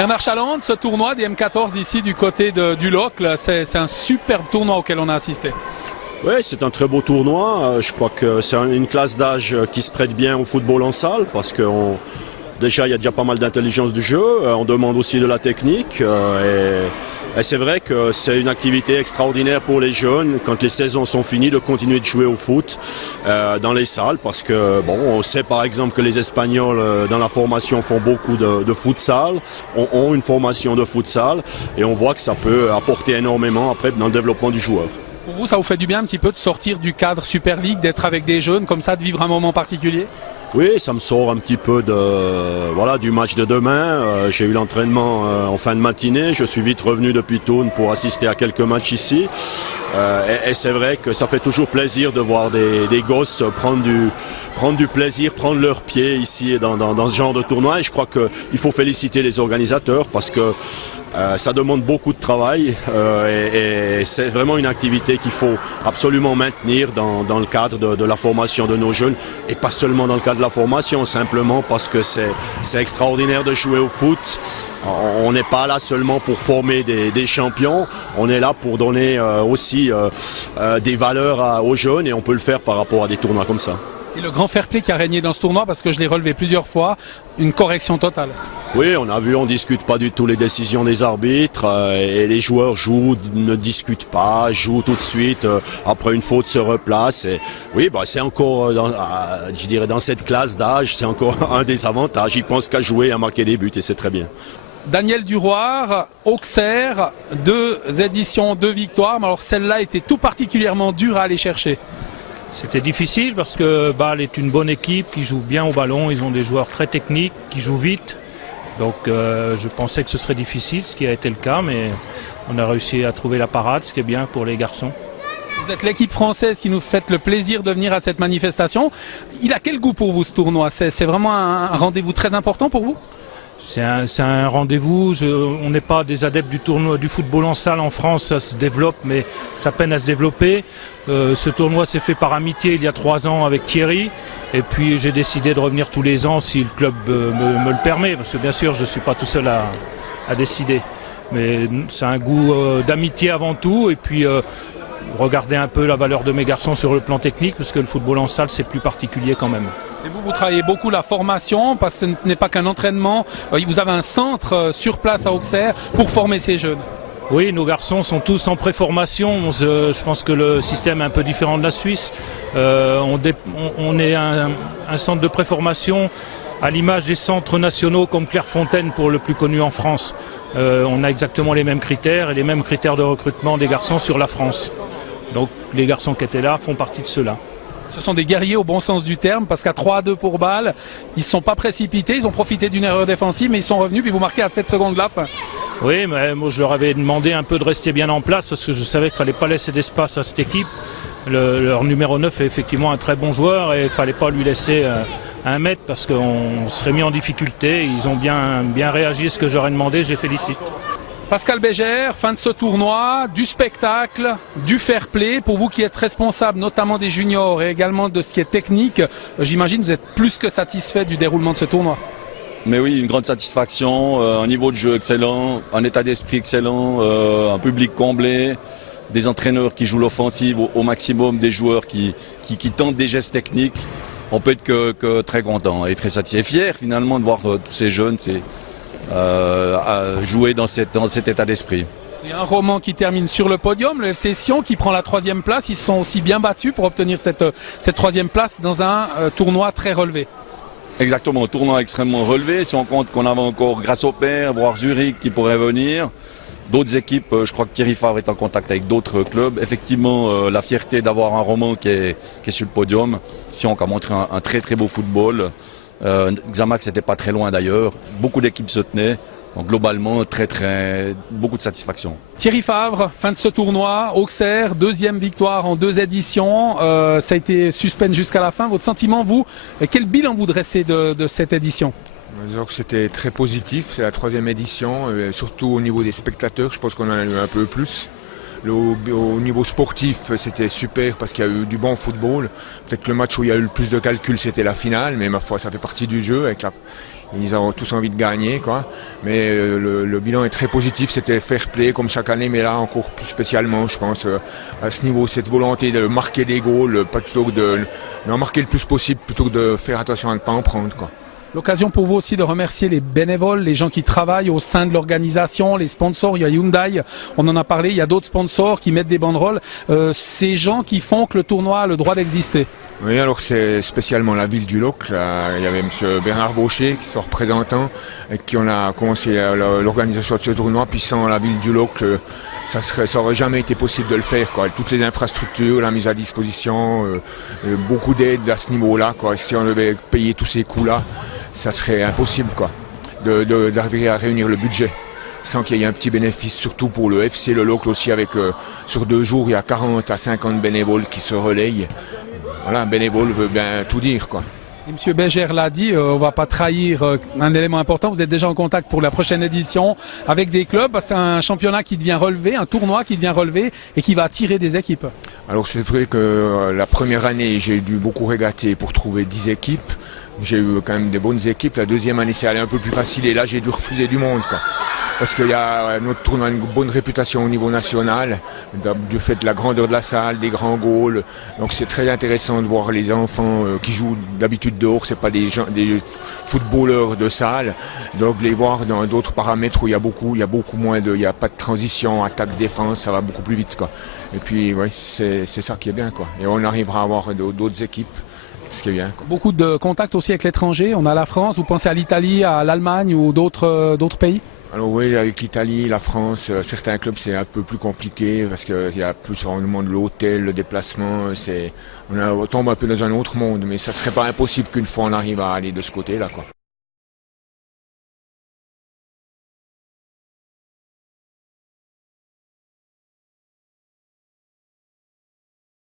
Bernard Chalande, ce tournoi des M14 ici du côté du Locle, c'est un superbe tournoi auquel on a assisté. Oui, c'est un très beau tournoi. Je crois que c'est une classe d'âge qui se prête bien au football en salle parce que déjà il y a déjà pas mal d'intelligence du jeu. On demande aussi de la technique et c'est vrai que c'est une activité extraordinaire pour les jeunes quand les saisons sont finies de continuer de jouer au foot dans les salles parce que bon, on sait par exemple que les Espagnols dans la formation font beaucoup de futsal, ont une formation de futsal et on voit que ça peut apporter énormément après dans le développement du joueur. Pour vous, ça vous fait du bien un petit peu de sortir du cadre Super League, d'être avec des jeunes comme ça, de vivre un moment particulier? Oui, ça me sort un petit peu du match de demain. J'ai eu l'entraînement en fin de matinée. Je suis vite revenu depuis Thônes pour assister à quelques matchs ici. Et c'est vrai que ça fait toujours plaisir de voir des gosses prendre du plaisir, prendre leur pied ici dans ce genre de tournoi. Et je crois qu'il faut féliciter les organisateurs parce que ça demande beaucoup de travail et c'est vraiment une activité qu'il faut absolument maintenir dans le cadre de la formation de nos jeunes et pas seulement dans le cadre de la formation, simplement parce que c'est extraordinaire de jouer au foot. On n'est pas là seulement pour former des champions, on est là pour donner aussi des valeurs aux jeunes et on peut le faire par rapport à des tournois comme ça. Et le grand fair play qui a régné dans ce tournoi, parce que je l'ai relevé plusieurs fois, une correction totale. Oui, on a vu, on ne discute pas du tout les décisions des arbitres et les joueurs jouent, ne discutent pas, jouent tout de suite, après une faute se replacent. Et oui, c'est encore, je dirais, dans cette classe d'âge, c'est encore un des avantages. Ils pensent qu'à jouer, à marquer des buts et c'est très bien. Daniel Duroir, Auxerre, 2 éditions, 2 victoires, mais alors celle-là était tout particulièrement dure à aller chercher. C'était difficile parce que Bâle est une bonne équipe qui joue bien au ballon, ils ont des joueurs très techniques, qui jouent vite. Donc je pensais que ce serait difficile, ce qui a été le cas, mais on a réussi à trouver la parade, ce qui est bien pour les garçons. Vous êtes l'équipe française qui nous fait le plaisir de venir à cette manifestation. Il a quel goût pour vous ce tournoi? C'est vraiment un rendez-vous très important pour vous? C'est un rendez-vous, on n'est pas des adeptes du tournoi du football en salle en France, ça se développe mais ça peine à se développer. Ce tournoi s'est fait par amitié il y a 3 ans avec Thierry et puis j'ai décidé de revenir tous les ans si le club me le permet, parce que bien sûr je ne suis pas tout seul à décider. Mais c'est un goût d'amitié avant tout et puis regarder un peu la valeur de mes garçons sur le plan technique parce que le football en salle c'est plus particulier quand même. Et vous travaillez beaucoup la formation parce que ce n'est pas qu'un entraînement, vous avez un centre sur place à Auxerre pour former ces jeunes. Oui, nos garçons sont tous en préformation, je pense que le système est un peu différent de la Suisse. On est un centre de préformation à l'image des centres nationaux comme Clairefontaine pour le plus connu en France. On a exactement les mêmes critères et les mêmes critères de recrutement des garçons sur la France. Donc les garçons qui étaient là font partie de ceux-là. Ce sont des guerriers au bon sens du terme parce qu'à 3-2 pour Bâle, ils ne sont pas précipités, ils ont profité d'une erreur défensive mais ils sont revenus puis vous marquez à 7 secondes de la fin. Oui, mais moi je leur avais demandé un peu de rester bien en place parce que je savais qu'il ne fallait pas laisser d'espace à cette équipe. Leur numéro 9 est effectivement un très bon joueur et il ne fallait pas lui laisser 1 mètre parce qu'on serait mis en difficulté. Ils ont bien réagi à ce que j'aurais demandé, je les félicite. Pascal Bégère, fin de ce tournoi, du spectacle, du fair play. Pour vous qui êtes responsable notamment des juniors et également de ce qui est technique, j'imagine que vous êtes plus que satisfait du déroulement de ce tournoi. Mais oui, une grande satisfaction, un niveau de jeu excellent, un état d'esprit excellent, un public comblé, des entraîneurs qui jouent l'offensive au maximum, des joueurs qui tentent des gestes techniques. On peut être que très content et très satisfait. Et fier finalement de voir tous ces jeunes. À jouer dans cet état d'esprit. Il y a un Roman qui termine sur le podium, le FC Sion qui prend la 3e place. Ils se sont aussi bien battus pour obtenir cette 3e place dans un tournoi très relevé. Exactement, un tournoi extrêmement relevé. Si on compte qu'on avait encore Grasshopper, voire Zurich qui pourrait venir. D'autres équipes, je crois que Thierry Favre est en contact avec d'autres clubs. Effectivement, la fierté d'avoir un Roman qui est sur le podium. Sion qui a montré un très très beau football. Xamax n'était pas très loin d'ailleurs, beaucoup d'équipes se tenaient, donc globalement beaucoup de satisfaction. Thierry Favre, fin de ce tournoi, Auxerre, 2e victoire en 2 éditions, ça a été suspense jusqu'à la fin. Votre sentiment, vous, quel bilan vous dressez de cette édition? Disons que c'était très positif, c'est la 3e édition, surtout au niveau des spectateurs, je pense qu'on en a eu un peu plus. Au niveau sportif, c'était super parce qu'il y a eu du bon football. Peut-être que le match où il y a eu le plus de calculs, c'était la finale, mais ma foi, ça fait partie du jeu. Ils ont tous envie de gagner, quoi. Mais le bilan est très positif. C'était fair play comme chaque année, mais là encore plus spécialement, je pense, à ce niveau, cette volonté de marquer des goals, plutôt que d'en marquer le plus possible, plutôt que de faire attention à ne pas en prendre, quoi. L'occasion pour vous aussi de remercier les bénévoles, les gens qui travaillent au sein de l'organisation, les sponsors. Il y a Hyundai, on en a parlé, il y a d'autres sponsors qui mettent des banderoles. Ces gens qui font que le tournoi a le droit d'exister. Oui, alors c'est spécialement la ville du Loc. Là, il y avait M. Bernard Baucher qui est son représentant, et qui on a commencé l'organisation de ce tournoi. Puis sans la ville du Loc, ça aurait jamais été possible de le faire, quoi. Toutes les infrastructures, la mise à disposition, beaucoup d'aide à ce niveau-là, quoi. Si on devait payer tous ces coûts-là, ça serait impossible, quoi, d'arriver à réunir le budget sans qu'il y ait un petit bénéfice, surtout pour le FC Le Locle aussi, avec sur 2 jours il y a 40 à 50 bénévoles qui se relayent. Voilà, un bénévole veut bien tout dire, quoi. M. Bégère l'a dit, on ne va pas trahir un élément important. Vous êtes déjà en contact pour la prochaine édition avec des clubs. C'est un championnat qui devient relevé, un tournoi qui devient relevé et qui va attirer des équipes. Alors c'est vrai que la première année, j'ai dû beaucoup régater pour trouver 10 équipes. J'ai eu quand même des bonnes équipes. La deuxième année, c'est allé un peu plus facile et là, j'ai dû refuser du monde, quoi. Parce que notre tournoi a une bonne réputation au niveau national, du fait de la grandeur de la salle, des grands goals. Donc c'est très intéressant de voir les enfants qui jouent d'habitude dehors, c'est pas des footballeurs de salle. Donc les voir dans d'autres paramètres où il y a beaucoup moins il n'y a pas de transition, attaque, défense, ça va beaucoup plus vite, quoi. Et puis oui, c'est ça qui est bien, quoi. Et on arrivera à avoir d'autres équipes. Ce qui est bien, quoi. Beaucoup de contacts aussi avec l'étranger. On a la France, vous pensez à l'Italie, à l'Allemagne ou d'autres pays? Alors oui, avec l'Italie, la France, certains clubs c'est un peu plus compliqué parce qu'il y a plus vraiment de l'hôtel, le déplacement, on tombe un peu dans un autre monde, mais ça serait pas impossible qu'une fois on arrive à aller de ce côté-là, quoi.